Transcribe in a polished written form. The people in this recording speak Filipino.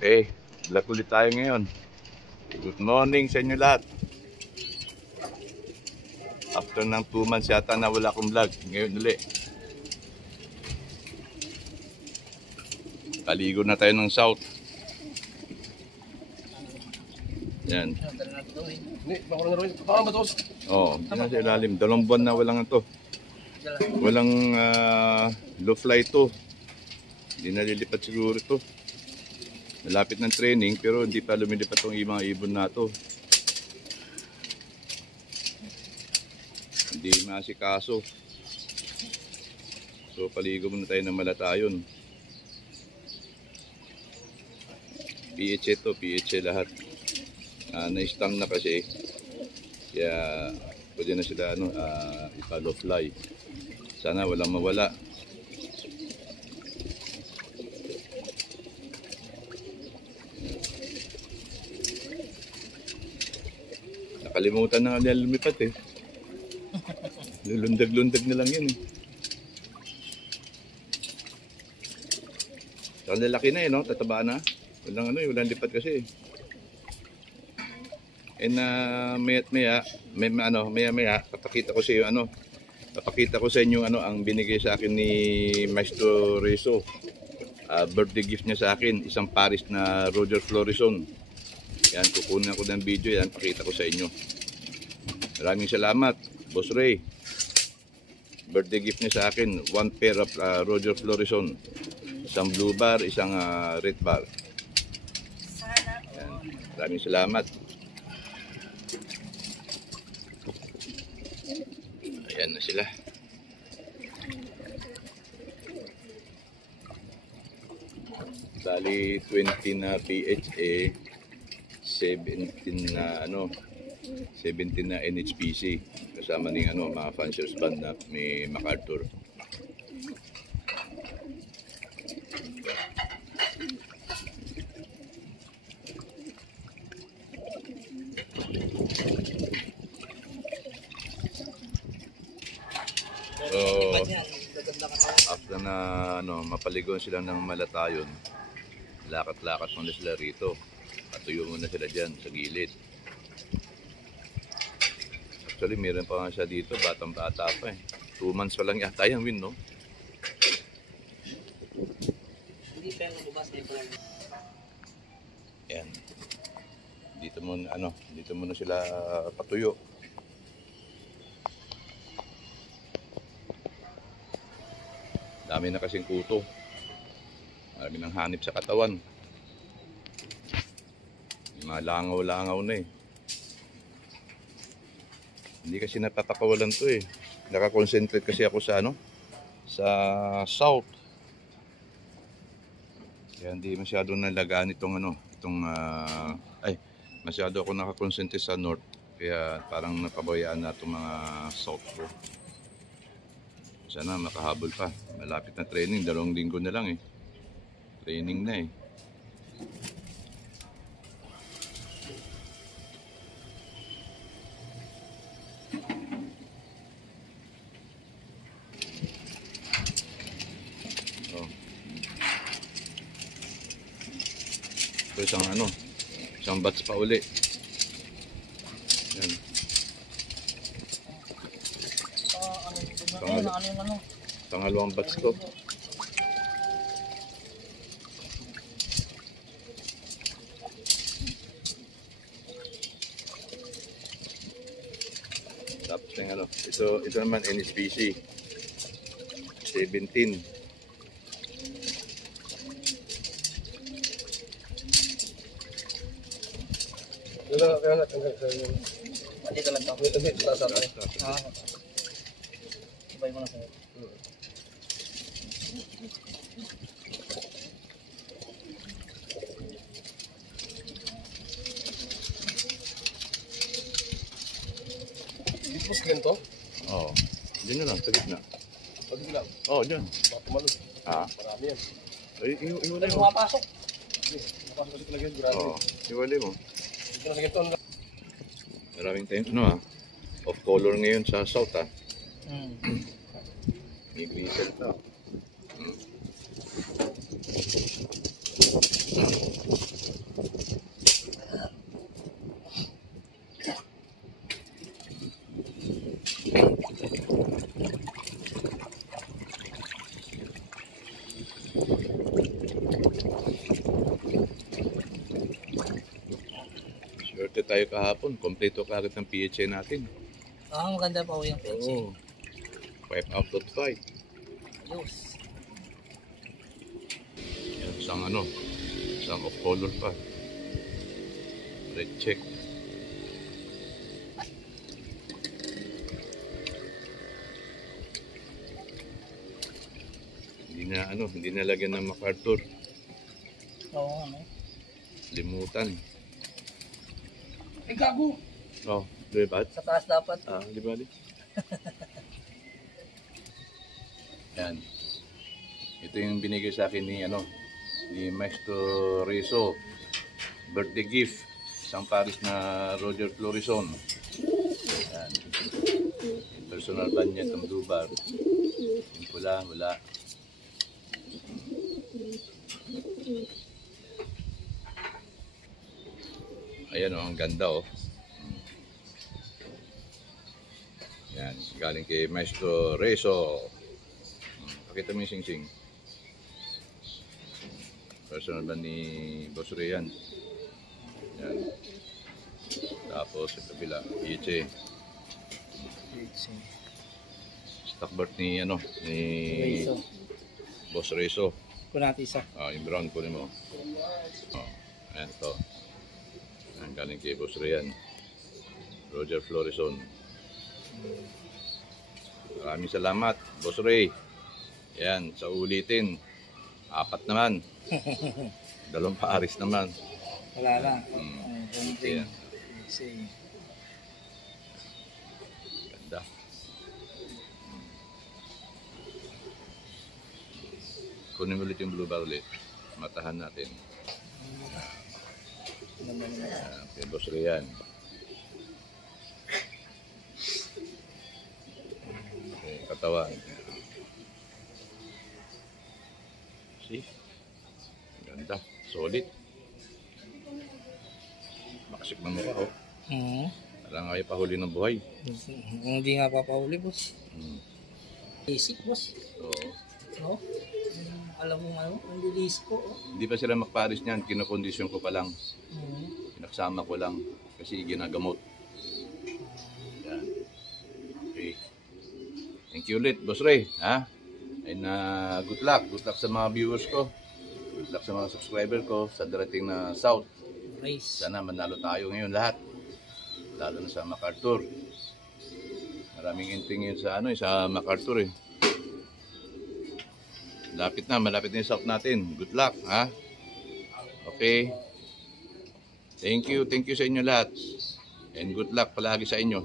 Okay, vlog ulit tayo ngayon. Good morning sa inyo lahat. After ng 2 months yata na wala akong vlog, ngayon ulit. Kaligo na tayo ng south. Yan. Oo, yan sa ilalim. 2 buwan na walang ito. Walang low fly to. Hindi nalilipat siguro ito. Malapit ng training pero hindi pa lumilipat tong mga ibon na to. Hindi masikaso. So paligo muna tayo ng malatayon. PHA to, PHA lahat. Na-stam na kasi. Kaya pwede na sila ipa-low fly. Sana walang mawala. Nakalimutan na nga lumipat eh. Lulundag-lundag na lang yun eh. Saka lalaki na eh, no? Tataba na. Walang lipat kasi eh. And maya-maya, papakita ko sa iyo papakita ko sa inyo ang binigay sa akin ni Maestro Rizzo. Birthday gift niya sa akin, isang Paris na Roger Florison. Yan, kukunin ko ng video yan, pakita ko sa inyo. Maraming salamat, Boss Ray. Birthday gift niya sa akin, 1 pair of Roger Florison. Isang blue bar, isang red bar. Yan, maraming salamat. Ayan na sila. Bali 20 na PHA, 17 na 17 na NHPC kasama ng mga fanciers band na may MacArthur. So, after na mapaligon sila ng malatayon, lakat-lakat muna sila rito. Patuyo muna sila dyan sa gilid. Actually, meron pa nga siya dito, batang-bata pa eh. 2 months pa lang yata yung win, no? Yan. Dito muna sila patuyo. Dami na kasing kuto. Marami ng hanip sa katawan. Mga langaw-langaw na eh. Hindi kasi napapakawalan to eh. Nakakonsentrate kasi ako sa sa south. Kaya hindi masyado nalagaan masyado ako nakakonsentrate sa north. Kaya parang napabayaan na itong mga south ko. Sana makahabol pa. Malapit na training, 2 linggo na lang eh. Training na eh. So isang batch pa uli. Yan. Pangalawang batch to. Tapos yung ito naman NSPC 17. Dito lang to. Sabay mo na sa'yo. Bipos ganito? Oo. Diyan na lang, sa gitna. Sa gitna? Oo, dyan. Baka tumalog. Marami yan. Ay, iwalay mo. Pumapasok. Napasok kasi talaga yan, grabe. Oo, iwalay mo. Dito na sa ganito. Maraming tayo, off color ngayon sa south May diesel na. tayo kahapon. Kompleto kagad ng PHA natin. Maganda pa ho yung pencil. Oo. 5 out of 5. Ayos. Yan, isang off color pa. Red check. Hindi na lagyan ng MacArthur. Oo, ano? Limutan. Ay, gago! Oh, di ba? Sa taas dapat. Di ba? Yan. Ito yung binigay sa akin ni Maestro Rizzo. Birthday gift. Isang Paris na Roger Florison. Yan. Personal banyet ng Dubar. Yung pula, wala. Ayan ang ganda Yan, galing kay Maestro Rizzo. Pakita mo yung sing-sing. Personal ba ni Boss Ray yan? Yan. Tapos sa kabila, PHA. Stock bird ni Rizzo. Boss Rizzo. Kung natin isa. Yung brown kunin mo. Ayan to. Ayan, galing kay Boss Ray yan. Roger Florison. Maraming salamat, Boss Ray. Yan, sa ulitin. 4 naman. 2 Paris naman. Wala lang. Yan. Sige. Ganda. Kunin mo ulit yung blue bar ulit. Matahan natin. Yan, kay Boss Ray yan. Okay, katawan. See? Ganda. Solid. Makasik ng mukha Alam nga kayo pahuli ng buhay. Hindi nga papahuli, boss. Basic, boss. Oo. No? Alam mo ang lilis ko. Hindi pa sila magparis niyan. Kinokondisyon ko pa lang. Pinaksama ko lang. Kasi ginagamot. Yan. Okay. Thank you ulit, Boss Ray. And good luck. Good luck sa mga viewers ko. Good luck sa mga subscriber ko sa darating na South. Race. Sana manalo tayo ngayon lahat. Lalo na sa MacArthur. Maraming inting yun sa MacArthur Malapit na yung South natin. Good luck, Okay. Thank you sa inyo lahat. And good luck palagi sa inyo.